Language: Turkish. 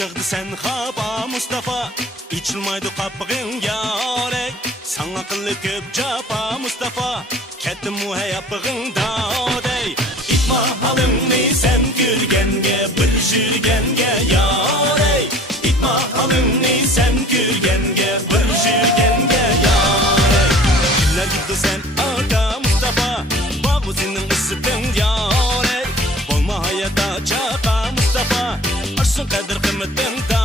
çağdı sen haba Mustafa, içilmaydı kapığın yarey. Sana kıllı köp capa Mustafa, kettim mu yapığın dağday. İtma halını sen kürgenge, bir jürgenge yarey. İtma halını sen kürgenge, bir jürgenge yarey. Kimler gitti sen aka Mustafa, babu senin ısıtın yarey. Bolma hayata çaka Mustafa, arsın kadir kıymetin da.